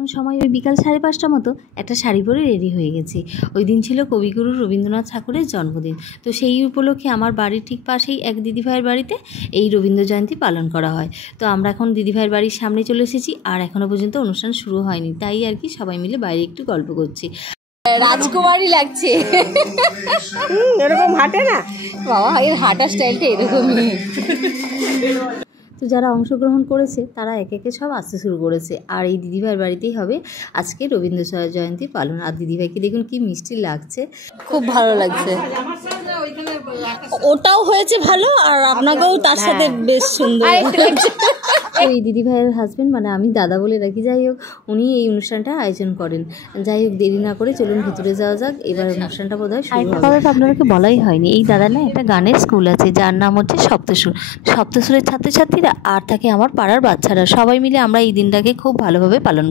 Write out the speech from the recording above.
এখন সময় ওই বিকাল 5:30 মতো একটা শাড়ি পরে রেডি হয়ে গেছি। ওই দিন ছিল কবিগুরু রবীন্দ্রনাথ ঠাকুরের জন্মদিন। তো সেই উপলক্ষে আমার বাড়ির ঠিক পাশেই এক দিদিভাইয়ের বাড়িতে এই রবীন্দ্র জয়ন্তী পালন করা হয়। তো আমরা এখন দিদিভাইয়ের বাড়ির সামনে চলে এসেছি, আর এখনও পর্যন্ত অনুষ্ঠান শুরু হয়নি, তাই আর কি সবাই মিলে বাইরে একটু গল্প করছি। রাজকুমারী লাগছে। এরকম হাঁটে না বাবা, এর হাঁটার স্টাইলটা এরকমই। তো যারা অংশগ্রহণ করেছে তারা একে একে সব আসতে শুরু করেছে, আর এই দিদিভাইয়ের বাড়িতেই হবে আজকে রবীন্দ্র জয়ন্তী পালন। আর দিদিভাইকে দেখুন কি মিষ্টি লাগছে, খুব ভালো লাগছে। ওটাও হয়েছে ভালো, আর আপনাকেও তার সাথে বেশ সুন্দর লাগছে। এই দিদিভাইয়ের হাজবেন্ড, মানে আমি দাদা বলে রাখি, যাই হোক উনি এই অনুষ্ঠানটা আয়োজন করেন। যাই হোক দেরি না করে চলুন ভিতরে যাওয়া যাক, এবার অনুষ্ঠানটা বোধহয় শুরু হবে। কথা তো আপনাদেরকে বলাই হয়নি, এই দাদা না একটা গানের স্কুল আছে যার নাম হচ্ছে সপ্তসুর। সপ্তসুরের ছাত্রছাত্রীরা আর থাকে আমার পাড়ার বাচ্চারা, সবাই মিলে আমরা এই দিনটাকে খুব ভালোভাবে পালন করি।